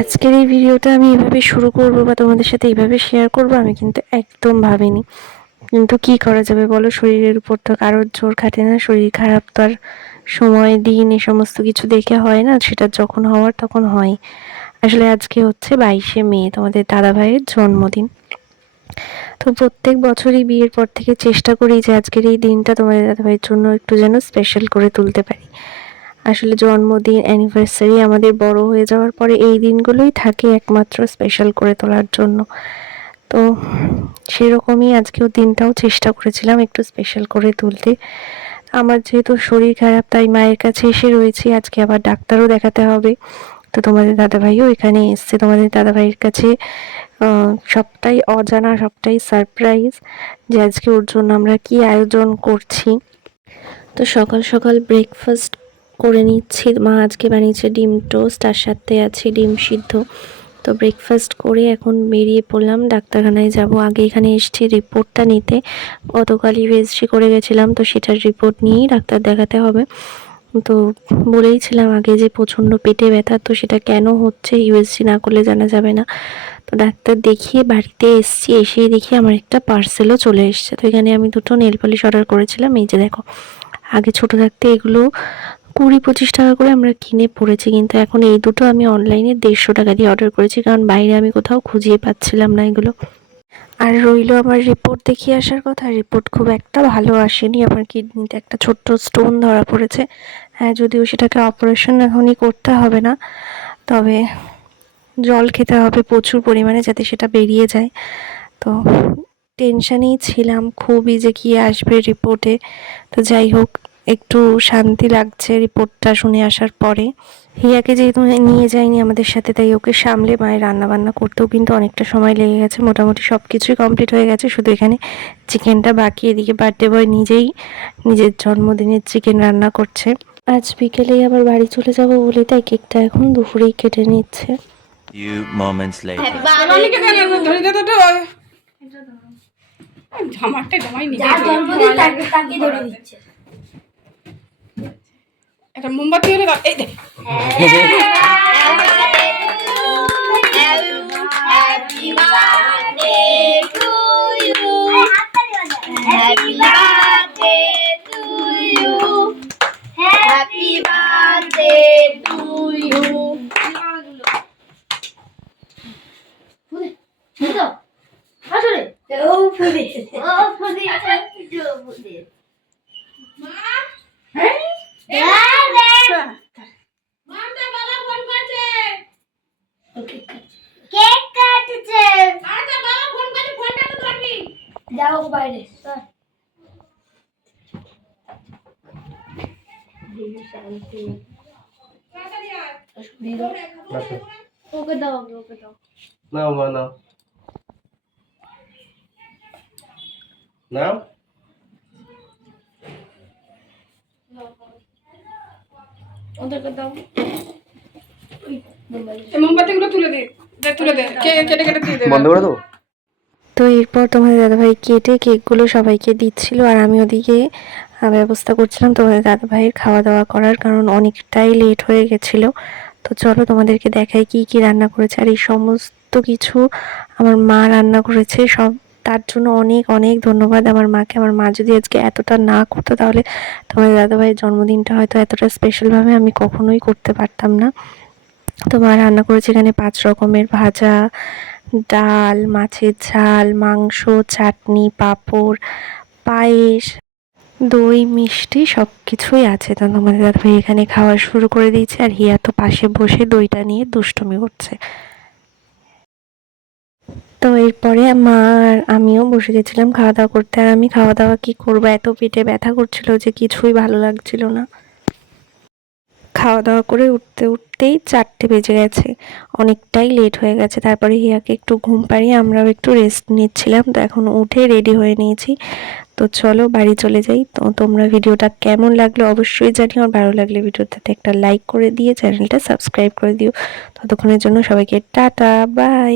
আজকের এই ভিডিওটা আমি এভাবে শুরু করব বা তোমাদের সাথে এইভাবে শেয়ার করব, আমি কিন্তু একদম ভাবিনি। কিন্তু কি করা যাবে বলো? শরীরের উপর তো কারোর জোর খাটে না, শরীর খারাপ তো আর সময়, দিন এ সমস্ত কিছু দেখে হয় না, সেটা যখন হওয়ার তখন হয়। আসলে আজকে হচ্ছে বাইশে মে, তোমাদের দাদা ভাইয়ের জন্মদিন। তো প্রত্যেক বছরই বিয়ের পর থেকে চেষ্টা করি যে আজকের এই দিনটা তোমাদের দাদা ভাইয়ের জন্য একটু যেন স্পেশাল করে তুলতে পারি। আসলে জন্মদিন অ্যানিভার্সারি আমাদের বড় হয়ে যাওয়ার পরে এই দিনগুলোই থাকে একমাত্র স্পেশাল করে তোলার জন্য। তো সেরকমই আজকেও দিনটাও চেষ্টা করেছিলাম একটু স্পেশাল করে তুলতে। আমার যেহেতু শরীর খারাপ, তাই মায়ের কাছে এসে রয়েছি, আজকে আবার ডাক্তারও দেখাতে হবে। তো তোমাদের দাদাভাইও এখানে এসছে। তোমাদের দাদাভাইয়ের কাছে সবটাই অজানা, সবটাই সারপ্রাইজ যে আজকে ওর জন্য আমরা কি আয়োজন করছি। তো সকাল সকাল ব্রেকফাস্ট করে নিচ্ছি। মা আজকে বানিয়েছে ডিম টোস্ট তার সাথে আছে ডিম সিদ্ধ। তো ব্রেকফাস্ট করে এখন বেরিয়ে পড়লাম, ডাক্তারখানায় যাব। আগে এখানে এসছি রিপোর্টটা নিতে। গতকালই ইউএসজি করে গেছিলাম, তো সেটার রিপোর্ট নিয়েই ডাক্তার দেখাতে হবে। তো বলেইছিলাম আগে যে প্রচণ্ড পেটে ব্যথা, তো সেটা কেন হচ্ছে? ইউএসজি না করলে জানা যাবে না। তো ডাক্তার দেখিয়ে বাড়িতে এসছি, এসেই দেখি আমার একটা পার্সেলও চলে এসছে। তো এখানে আমি দুটো নেল পলিশ অর্ডার করেছিলাম, এই যে দেখো। আগে ছোট থাকতে এগুলো কুড়ি পঁচিশ টাকা করে আমরা কিনে পড়েছি, কিন্তু এখন এই দুটো আমি অনলাইনে দেড়শো টাকা দিয়ে অর্ডার করেছি। কারণ বাইরে আমি কোথাও খুঁজিয়ে পাচ্ছিলাম না এগুলো। আর রইল আমার রিপোর্ট দেখিয়ে আসার কথা। রিপোর্ট খুব একটা ভালো আসেনি। আমার কিডনিতে একটা ছোট্ট স্টোন ধরা পড়েছে। হ্যাঁ যদিও সেটাকে অপারেশন এখনই করতে হবে না। তবে জল খেতে হবে প্রচুর পরিমাণে যাতে সেটা বেরিয়ে যায়। তো টেনশানেই ছিলাম। খুবই যে কী আসবে রিপোর্টে তো যাই হোক একটু শান্তি লাগছে রিপোর্টটা শুনে আসার পরে। হিয়াকে যেহেতু নিয়ে যায়নি আমাদের সাথে তাই ওকে সামলে মায়ের রান্না বান্না করতেও কিন্তু অনেকটা সময় লেগে গেছে। মোটামুটি সব কিছুই কমপ্লিট হয়ে গেছে। শুধু এখানে চিকেনটা বাকি এদিকে বার্থডে বয় নিজেই নিজের জন্মদিনের চিকেন রান্না করছে। আজ বিকেলেই আবার বাড়ি চলে যাব বলে তাই কেকটা এখন দুপুরেই কেটে নিচ্ছে। Few moments later. জামাই নিজে যার তাকে তাকে ধরে দিচ্ছে। একটা মোমবাতি হলে এই দে Happy birthday to you. Happy birthday to you. Happy birthday to you. ফুলে ফুলে ও ফুলে ও ফুলে যাও বাইরে ওকে দাও ওকে দাও। নাও মা নাও নাও ওদেরকে দাও। এই মোমবাতিগুলো তুলে দে তুলে দে। কে কেটে কেটে দিয়ে দে বন্ধ করে দেবো তো এরপর তোমাদের দাদাভাই কেটে কেকগুলো সবাইকে দিচ্ছিল আর আমি ওদিকে ব্যবস্থা করছিলাম তোমাদের দাদাভাইয়ের খাওয়া দাওয়া করার কারণ অনেকটাই লেট হয়ে গেছিল। তো চলো তোমাদেরকে দেখাই কি কি রান্না করেছে আর এই সমস্ত কিছু আমার মা রান্না করেছে। সব তার জন্য অনেক অনেক ধন্যবাদ আমার মাকে। আমার মা যদি আজকে এতটা না করতো তাহলে তোমাদের দাদাভাইয়ের জন্মদিনটা হয়তো এতটা স্পেশালভাবে আমি কখনোই করতে পারতাম না। তো মা রান্না করেছে এখানে পাঁচ রকমের ভাজা ডাল, মাছের ঝাল, মাংস, চাটনি, পাঁপড়, পায়েস, দই, মিষ্টি সব কিছুই আছে। তো তোমাদের দাদাভাই এখানে খাওয়া শুরু করে দিয়েছে আর হিয়া তো পাশে বসে দইটা নিয়ে দুষ্টুমি করছে। তো এরপরে মা আর আমিও বসে গেছিলাম খাওয়া দাওয়া করতে। আর আমি খাওয়া দাওয়া কি করব? এত পেটে ব্যথা করছিল যে কিছুই ভালো লাগছিল না। খাওয়া দাওয়া করে উঠতে, উঠতেই চারটে বেজে গেছে। অনেকটাই লেট হয়ে গেছে। তারপরে হিয়াকে একটু ঘুম পাড়িয়ে আমরাও একটু রেস্ট নিচ্ছিলাম। তো এখন উঠে রেডি হয়ে নিয়েছি। তো চলো বাড়ি চলে যাই। তো তোমরা ভিডিওটা কেমন লাগল অবশ্যই জানিও। আর ভালো লাগলে ভিডিওটাতে একটা লাইক করে দিয়ে চ্যানেলটা সাবস্ক্রাইব করে দিও। ততক্ষণের জন্য সবাইকে টাটা বাই